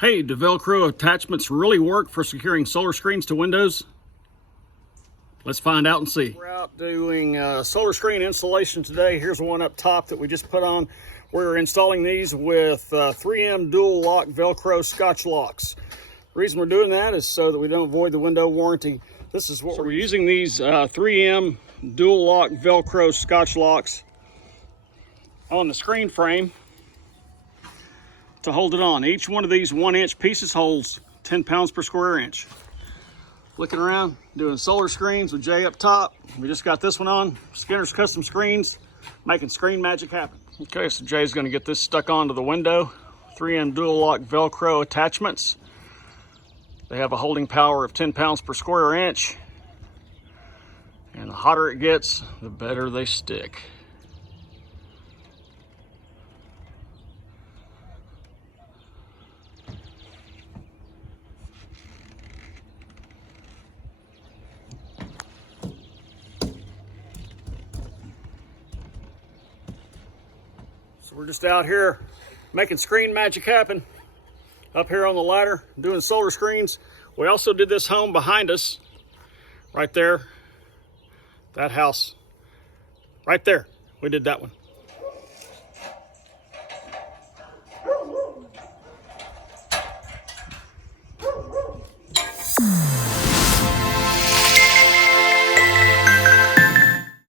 Hey, do Velcro attachments really work for securing solar screens to windows? Let's find out and see. We're out doing solar screen installation today. Here's one up top that we just put on. We're installing these with 3M Dual Lock Velcro Scotch locks. The reason we're doing that is so that we don't void the window warranty. This is what we're using these 3M Dual Lock Velcro Scotch locks on the screen frame to hold it on. Each one of these 1-inch pieces holds 10 pounds per square inch. Looking around, doing solar screens with Jay up top. We just got this one on, Skinner's Custom Screens, making screen magic happen. Okay, so Jay's gonna get this stuck onto the window. 3M Dual Lock Velcro attachments. They have a holding power of 10 pounds per square inch. And the hotter it gets, the better they stick. So we're just out here making screen magic happen. Up here on the ladder, doing solar screens. We also did this home behind us, right there. That house, right there. We did that one.